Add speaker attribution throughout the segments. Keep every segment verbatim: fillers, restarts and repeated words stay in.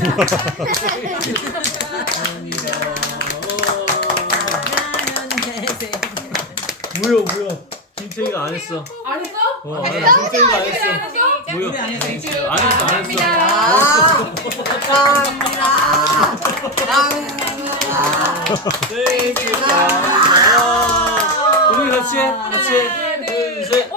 Speaker 1: 무효 무효. 김태희가 안 했어.
Speaker 2: 안 했어?
Speaker 1: 어, 안 했어. 김태희가 안 했어. 무효. 안 했어. 안 했어. 안 했어.
Speaker 3: 감사합니다.
Speaker 1: 생일 축하합니다. 우리 같이 해. 같이 해. 둘, 셋. 오.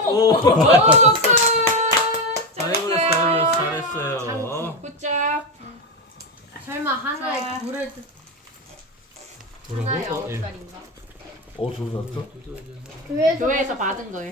Speaker 1: 잘해버렸어. 잘해버렸어. 잘했어요.
Speaker 2: 굿잡.
Speaker 4: 설마 하나에 불을
Speaker 1: 뭐라고?
Speaker 4: 하나에
Speaker 1: 어,
Speaker 4: 아홉
Speaker 1: 예.
Speaker 4: 살인가?
Speaker 5: 어디서 샀어?
Speaker 2: 교회에서 받은 거예요.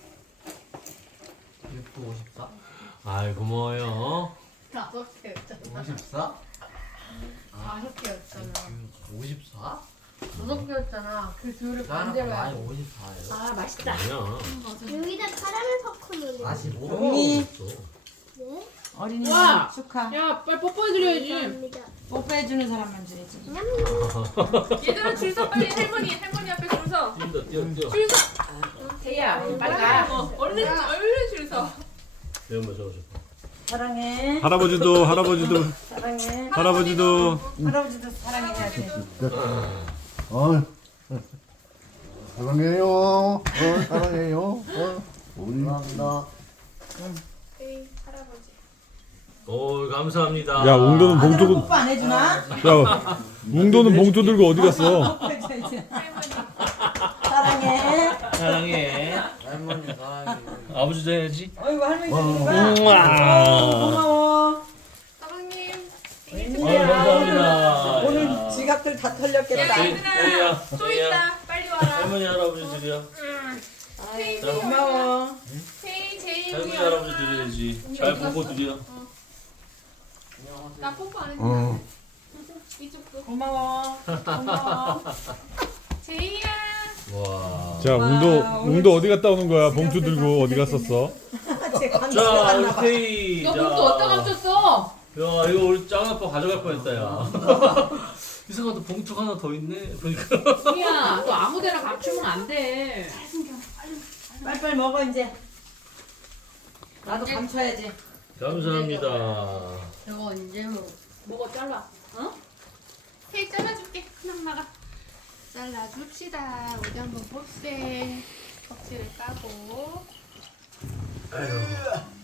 Speaker 5: 오십사?
Speaker 1: 아이 고마워요.
Speaker 4: 다섯 개였잖아.
Speaker 5: 오십사?
Speaker 4: 다섯 개였잖아.
Speaker 5: 오십사?
Speaker 4: 다섯 개였잖아. 그 둘을
Speaker 5: 나는
Speaker 4: 반대로
Speaker 5: 많이
Speaker 4: 해야 돼.
Speaker 5: 오십사예요.
Speaker 2: 아 맛있다.
Speaker 1: 아니야.
Speaker 6: 여기다 카라멜 팝콘 올려.
Speaker 5: 사십오?
Speaker 6: 네?
Speaker 3: 어린이
Speaker 2: 와!
Speaker 3: 축하.
Speaker 2: 야 빨리 뽀뽀해드려야지.
Speaker 6: 감사합니다.
Speaker 3: 뽀뽀해주는 사람만 줘야지.
Speaker 2: 얘들아 줄 서 빨리 할머니 할머니 앞에 줄 서.
Speaker 1: 뛰어 뛰어 뛰어.
Speaker 2: 줄 서. 태희야 빨리 가. 어, 얼른 얼른 줄 서.
Speaker 1: 매운맛 저거 줘.
Speaker 3: 사랑해.
Speaker 7: 할아버지도 할아버지도
Speaker 3: 사랑해.
Speaker 7: 할아버지도
Speaker 3: 할아버지도 사랑해야지.
Speaker 5: 어, 사랑해요. 어, 사랑해요. 어, 우리 감사합니다.
Speaker 1: 오 감사합니다.
Speaker 7: 야 웅도는
Speaker 3: 아들은
Speaker 7: 봉투
Speaker 3: 뽀뽀 안 해주나?
Speaker 7: 야 웅도는 봉투 들고 어디 갔어?
Speaker 3: 뽀뽀해줘야지. 사랑해.
Speaker 1: 사랑해.
Speaker 5: 할머니 사랑해요.
Speaker 1: 아버지도 해야지.
Speaker 3: 어이구 할머니
Speaker 5: 어.
Speaker 3: 드리니까.
Speaker 7: 우와.
Speaker 3: 고마워.
Speaker 2: 사방님.
Speaker 1: 어,
Speaker 3: 웬일이야.
Speaker 1: 감사합니다.
Speaker 3: 오늘
Speaker 1: 야.
Speaker 3: 지갑들 다 털렸겠다.
Speaker 1: 태희, 태희야.
Speaker 2: 또
Speaker 1: 태희야.
Speaker 2: 있다. 빨리 와라.
Speaker 1: 할머니 할아버지들이야.
Speaker 2: 태희
Speaker 1: 자,
Speaker 3: 고마워.
Speaker 2: 태희 제이
Speaker 1: 할머니
Speaker 2: 우리
Speaker 1: 할아버지 드려야지. 잘 보고 드려.
Speaker 2: 나 뽀뽀 안
Speaker 5: 어.
Speaker 2: 했는데. 이쪽도.
Speaker 3: 고마워. 고마워.
Speaker 2: 제이야.
Speaker 1: 와.
Speaker 7: 자 웅도 웅도 어디 갔다 오는 거야? 봉투 들고 어디 갔었어?
Speaker 3: 제 감기
Speaker 1: 자
Speaker 3: 갔나
Speaker 1: 우리
Speaker 3: 봐.
Speaker 1: 태희.
Speaker 2: 너
Speaker 1: 자.
Speaker 2: 봉투 어디다 감췄어?
Speaker 1: 야 이거 우리 짱 아빠 가져갈 뻔했다 야. 이상하다 봉투가 하나 더 있네. 보니까.
Speaker 2: 태희야 너 아무데나 감추면 안 돼.
Speaker 3: 빨리빨리 먹어 이제. 나도 감춰야지.
Speaker 1: 감사합니다.
Speaker 4: 저거 언제 먹어?
Speaker 2: 먹어 잘라. 어? 태희 잘라줄게. 그냥 나가.
Speaker 4: 잘라줍시다. 어디 한번 봅세. 껍질을 까고.
Speaker 1: 아유.